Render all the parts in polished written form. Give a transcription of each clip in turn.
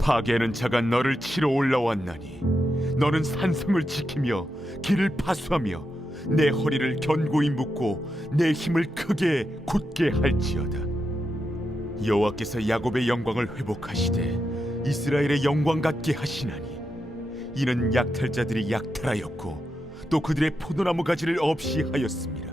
파괴하는 자가 너를 치러 올라왔나니 너는 산성을 지키며 길을 파수하며 내 허리를 견고히 묶고 내 힘을 크게 굳게 할지어다. 여호와께서 야곱의 영광을 회복하시되 이스라엘의 영광 같게 하시나니 이는 약탈자들이 약탈하였고 또 그들의 포도나무 가지를 없이 하였습니다.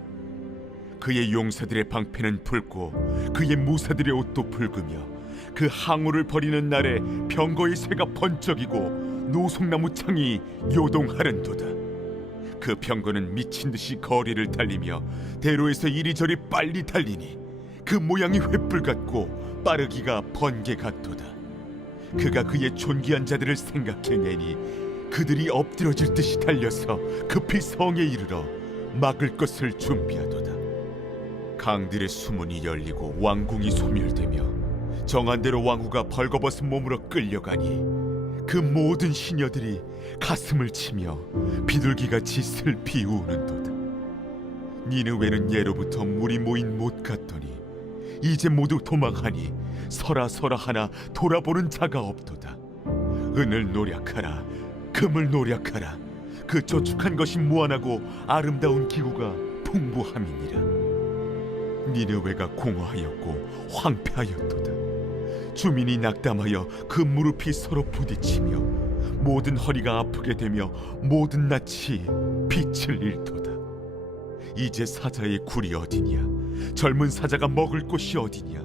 그의 용사들의 방패는 붉고 그의 무사들의 옷도 붉으며 그 항우를 버리는 날에 병거의 쇠가 번쩍이고 노송나무 창이 요동하는도다. 그 병거는 미친 듯이 거리를 달리며 대로에서 이리저리 빨리 달리니 그 모양이 횃불 같고 빠르기가 번개 같도다. 그가 그의 존귀한 자들을 생각해내니 그들이 엎드러질 듯이 달려서 급히 성에 이르러 막을 것을 준비하도다. 강들의 수문이 열리고 왕궁이 소멸되며 정한 대로 왕후가 벌거벗은 몸으로 끌려가니 그 모든 시녀들이 가슴을 치며 비둘기같이 슬피 우는도다. 니느웨는 예로부터 물이 모인 못 같더니 이제 모두 도망하니 서라 하나 돌아보는 자가 없도다. 은을 노력하라, 금을 노력하라. 그 저축한 것이 무한하고 아름다운 기구가 풍부함이니라. 니느웨가 공허하였고 황폐하였도다. 주민이 낙담하여 그 무릎이 서로 부딪히며 모든 허리가 아프게 되며 모든 낯이 빛을 잃도다. 이제 사자의 굴이 어디냐? 젊은 사자가 먹을 곳이 어디냐?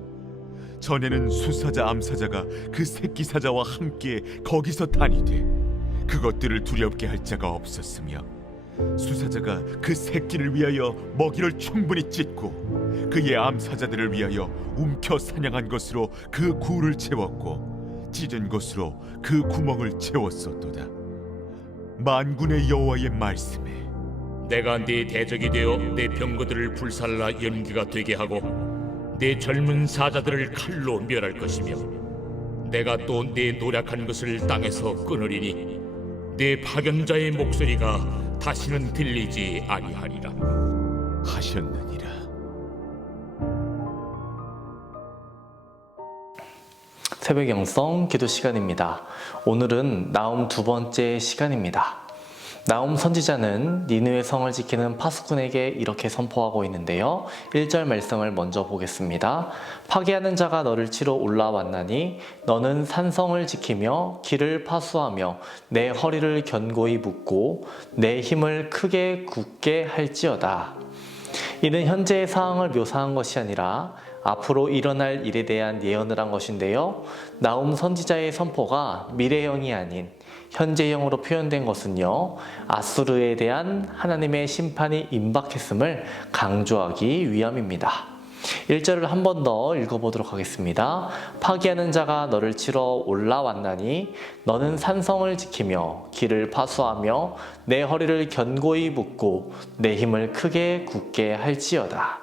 전에는 수사자 암사자가 그 새끼 사자와 함께 거기서 다니되 그것들을 두렵게 할 자가 없었으며 수사자가 그 새끼를 위하여 먹이를 충분히 찢고 그의 암사자들을 위하여 움켜 사냥한 것으로 그 굴을 채웠고 찢은 것으로 그 구멍을 채웠었도다. 만군의 여호와의 말씀에 내가 네 대적이 되어 내 병거들을 불살라 연기가 되게 하고 내 젊은 사자들을 칼로 멸할 것이며 내가 또 내 노력한 것을 땅에서 끊으리니 내 파견자의 목소리가 다시는 들리지 아니하리라 하셨느니라. 새벽 영성 기도 시간입니다. 오늘은 나움 두 번째 시간입니다. 나움 선지자는 니느웨 성을 지키는 파수꾼에게 이렇게 선포하고 있는데요. 1절 말씀을 먼저 보겠습니다. 파괴하는 자가 너를 치러 올라왔나니 너는 산성을 지키며 길을 파수하며 내 허리를 견고히 묶고 내 힘을 크게 굳게 할지어다. 이는 현재의 상황을 묘사한 것이 아니라 앞으로 일어날 일에 대한 예언을 한 것인데요. 나움 선지자의 선포가 미래형이 아닌 현재형으로 표현된 것은요, 아수르에 대한 하나님의 심판이 임박했음을 강조하기 위함입니다. 1절을 한 번 더 읽어보도록 하겠습니다. 파괴하는 자가 너를 치러 올라왔나니 너는 산성을 지키며 길을 파수하며 내 허리를 견고히 묶고 내 힘을 크게 굳게 할지어다.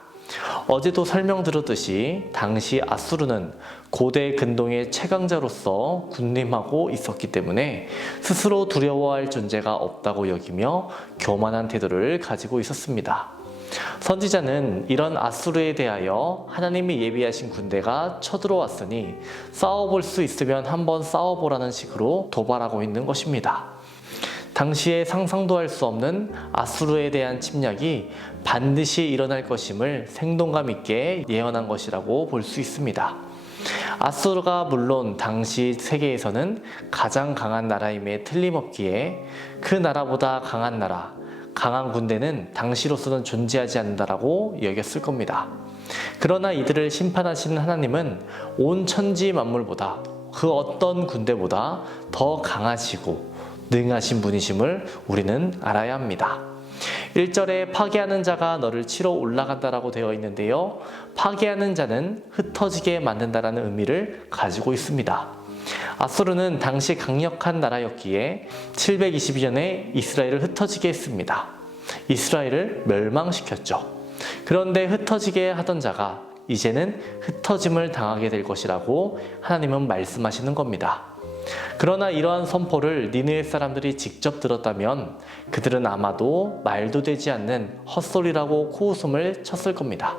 어제도 설명드렸듯이 당시 아수르는 고대 근동의 최강자로서 군림하고 있었기 때문에 스스로 두려워할 존재가 없다고 여기며 교만한 태도를 가지고 있었습니다. 선지자는 이런 아수르에 대하여 하나님이 예비하신 군대가 쳐들어왔으니 싸워볼 수 있으면 한번 싸워보라는 식으로 도발하고 있는 것입니다. 당시에 상상도 할 수 없는 아수르에 대한 침략이 반드시 일어날 것임을 생동감 있게 예언한 것이라고 볼 수 있습니다. 아수르가 물론 당시 세계에서는 가장 강한 나라임에 틀림없기에 그 나라보다 강한 나라, 강한 군대는 당시로서는 존재하지 않는다라고 여겼을 겁니다. 그러나 이들을 심판하시는 하나님은 온 천지 만물보다 그 어떤 군대보다 더 강하시고 능하신 분이심을 우리는 알아야 합니다. 1절에 파괴하는 자가 너를 치러 올라간다라고 되어 있는데요. 파괴하는 자는 흩어지게 만든다라는 의미를 가지고 있습니다. 아수르는 당시 강력한 나라였기에 722년에 이스라엘을 흩어지게 했습니다. 이스라엘을 멸망시켰죠. 그런데 흩어지게 하던 자가 이제는 흩어짐을 당하게 될 것이라고 하나님은 말씀하시는 겁니다. 그러나 이러한 선포를 니느웨 사람들이 직접 들었다면 그들은 아마도 말도 되지 않는 헛소리라고 코웃음을 쳤을 겁니다.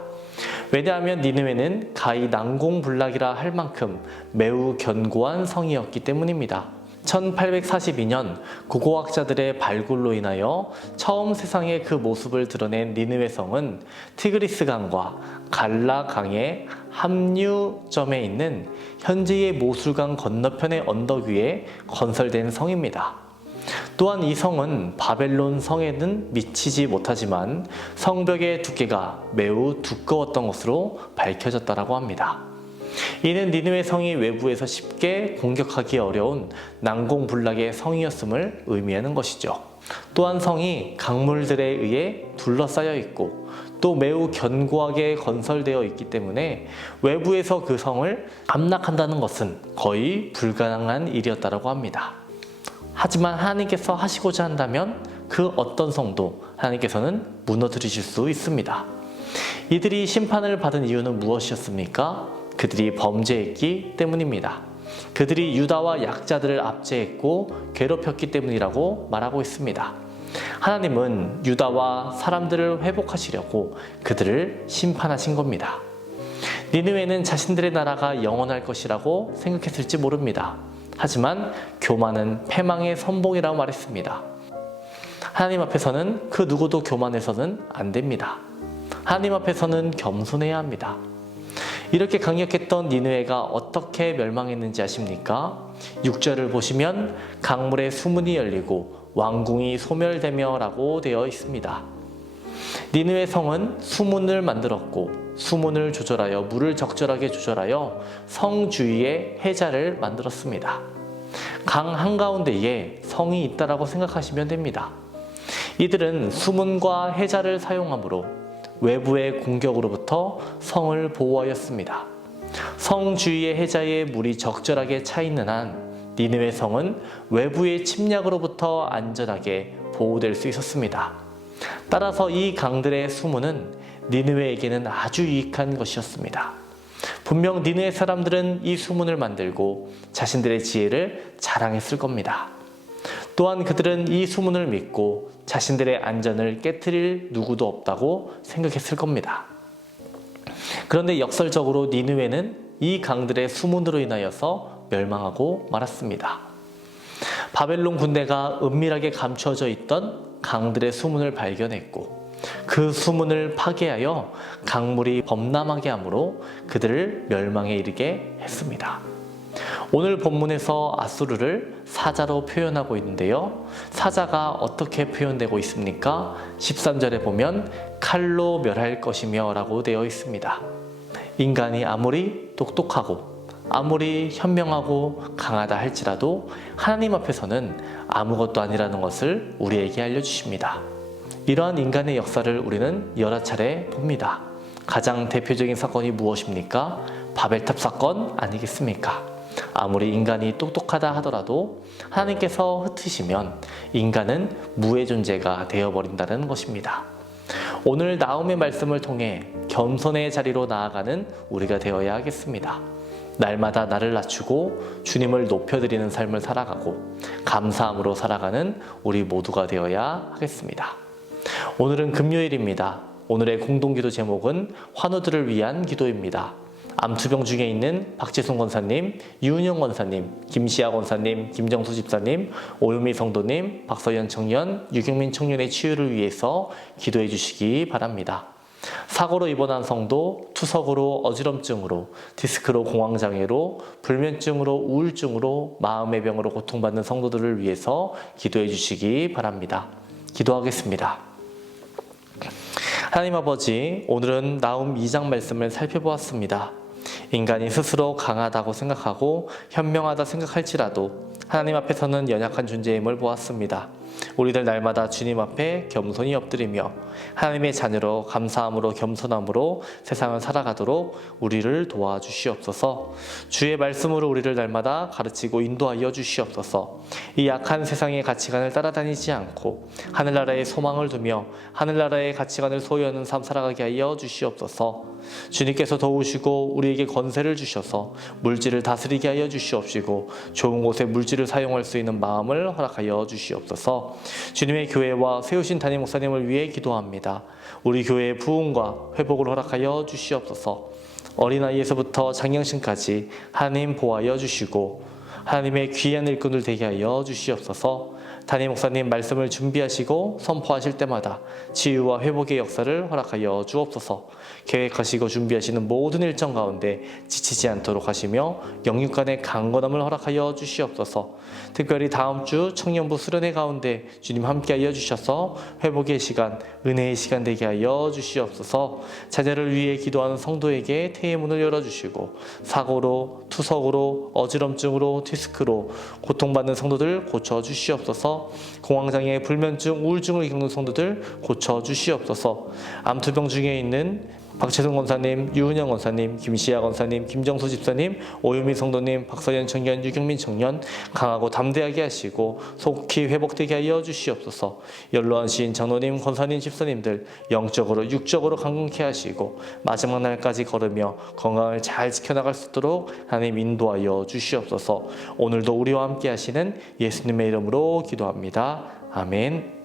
왜냐하면 니느웨는 가히 난공불락이라 할 만큼 매우 견고한 성이었기 때문입니다. 1842년 고고학자들의 발굴로 인하여 처음 세상에 그 모습을 드러낸 니느웨 성은 티그리스 강과 갈라 강의 합류점에 있는 현재의 모술강 건너편의 언덕 위에 건설된 성입니다. 또한 이 성은 바벨론 성에는 미치지 못하지만 성벽의 두께가 매우 두꺼웠던 것으로 밝혀졌다고 합니다. 이는 니느웨 성이 외부에서 쉽게 공격하기 어려운 난공불락의 성이었음을 의미하는 것이죠. 또한 성이 강물들에 의해 둘러싸여 있고 또 매우 견고하게 건설되어 있기 때문에 외부에서 그 성을 함락한다는 것은 거의 불가능한 일이었다고 합니다. 하지만 하나님께서 하시고자 한다면 그 어떤 성도 하나님께서는 무너뜨리실 수 있습니다. 이들이 심판을 받은 이유는 무엇이었습니까? 그들이 범죄했기 때문입니다. 그들이 유다와 약자들을 압제했고 괴롭혔기 때문이라고 말하고 있습니다. 하나님은 유다와 사람들을 회복하시려고 그들을 심판하신 겁니다. 니느웨는 자신들의 나라가 영원할 것이라고 생각했을지 모릅니다. 하지만 교만은 패망의 선봉이라고 말했습니다. 하나님 앞에서는 그 누구도 교만해서는 안 됩니다. 하나님 앞에서는 겸손해야 합니다. 이렇게 강력했던 니느웨가 어떻게 멸망했는지 아십니까? 6절을 보시면 강물의 수문이 열리고 왕궁이 소멸되며 라고 되어 있습니다. 니느웨 성은 수문을 만들었고 수문을 조절하여 물을 적절하게 조절하여 성 주위에 해자를 만들었습니다. 강 한가운데에 성이 있다라고 생각하시면 됩니다. 이들은 수문과 해자를 사용함으로 외부의 공격으로부터 성을 보호하였습니다. 성 주위의 해자에 물이 적절하게 차 있는 한 니느웨 성은 외부의 침략으로부터 안전하게 보호될 수 있었습니다. 따라서 이 강들의 수문은 니느웨에게는 아주 유익한 것이었습니다. 분명 니느웨 사람들은 이 수문을 만들고 자신들의 지혜를 자랑했을 겁니다. 또한 그들은 이 수문을 믿고 자신들의 안전을 깨트릴 누구도 없다고 생각했을 겁니다. 그런데 역설적으로 니느웨는 이 강들의 수문으로 인하여서 멸망하고 말았습니다. 바벨론 군대가 은밀하게 감추어져 있던 강들의 수문을 발견했고 그 수문을 파괴하여 강물이 범람하게 하므로 그들을 멸망에 이르게 했습니다. 오늘 본문에서 아수르를 사자로 표현하고 있는데요. 사자가 어떻게 표현되고 있습니까? 13절에 보면 칼로 멸할 것이며 라고 되어 있습니다. 인간이 아무리 똑똑하고 아무리 현명하고 강하다 할지라도 하나님 앞에서는 아무것도 아니라는 것을 우리에게 알려주십니다. 이러한 인간의 역사를 우리는 여러 차례 봅니다. 가장 대표적인 사건이 무엇입니까? 바벨탑 사건 아니겠습니까? 아무리 인간이 똑똑하다 하더라도 하나님께서 흩으시면 인간은 무의 존재가 되어버린다는 것입니다. 오늘 나움의 말씀을 통해 겸손의 자리로 나아가는 우리가 되어야 하겠습니다. 날마다 나를 낮추고 주님을 높여드리는 삶을 살아가고 감사함으로 살아가는 우리 모두가 되어야 하겠습니다. 오늘은 금요일입니다. 오늘의 공동기도 제목은 환우들을 위한 기도입니다. 암투병 중에 있는 박재순 권사님, 유은영 권사님, 김시아 권사님, 김정수 집사님, 오유미 성도님, 박서연 청년, 유경민 청년의 치유를 위해서 기도해 주시기 바랍니다. 사고로 입원한 성도, 투석으로 어지럼증으로, 디스크로 공황장애로, 불면증으로 우울증으로, 마음의 병으로 고통받는 성도들을 위해서 기도해 주시기 바랍니다. 기도하겠습니다. 하나님 아버지, 오늘은 나움 2장 말씀을 살펴보았습니다. 인간이 스스로 강하다고 생각하고 현명하다 생각할지라도 하나님 앞에서는 연약한 존재임을 보았습니다. 우리들 날마다 주님 앞에 겸손히 엎드리며 하나님의 자녀로 감사함으로 겸손함으로 세상을 살아가도록 우리를 도와주시옵소서. 주의 말씀으로 우리를 날마다 가르치고 인도하여 주시옵소서. 이 약한 세상의 가치관을 따라다니지 않고 하늘나라의 소망을 두며 하늘나라의 가치관을 소유하는 삶 살아가게 하여 주시옵소서. 주님께서 도우시고 우리에게 권세를 주셔서 물질을 다스리게 하여 주시옵시고 좋은 곳에 물질을 사용할 수 있는 마음을 허락하여 주시옵소서. 주님의 교회와 세우신 담임 목사님을 위해 기도합니다. 우리 교회의 부흥과 회복을 허락하여 주시옵소서. 어린아이에서부터 장년층까지 하나님 보호하여 주시고 하나님의 귀한 일꾼들 되게 하여 주시옵소서. 담임 목사님 말씀을 준비하시고 선포하실 때마다 치유와 회복의 역사를 허락하여 주옵소서. 계획하시고 준비하시는 모든 일정 가운데 지치지 않도록 하시며 영육 간의 강건함을 허락하여 주시옵소서. 특별히 다음 주 청년부 수련회 가운데 주님 함께하여 주셔서 회복의 시간, 은혜의 시간 되게 하여 주시옵소서. 자녀를 위해 기도하는 성도에게 태의 문을 열어주시고 사고로, 투석으로, 어지럼증으로, 디스크로 고통받는 성도들 고쳐주시옵소서. 공황장애, 불면증, 우울증을 겪는 성도들 고쳐주시옵소서. 암투병 중에 있는 박채승 권사님, 유은영 권사님, 김시아 권사님, 김정수 집사님, 오유미 성도님, 박서연 청년, 유경민 청년 강하고 담대하게 하시고 속히 회복되게 하여 주시옵소서. 연로하신 장로님, 권사님, 집사님들 영적으로 육적으로 강건케 하시고 마지막 날까지 걸으며 건강을 잘 지켜나갈 수 있도록 하나님 인도하여 주시옵소서. 오늘도 우리와 함께 하시는 예수님의 이름으로 기도합니다. 아멘.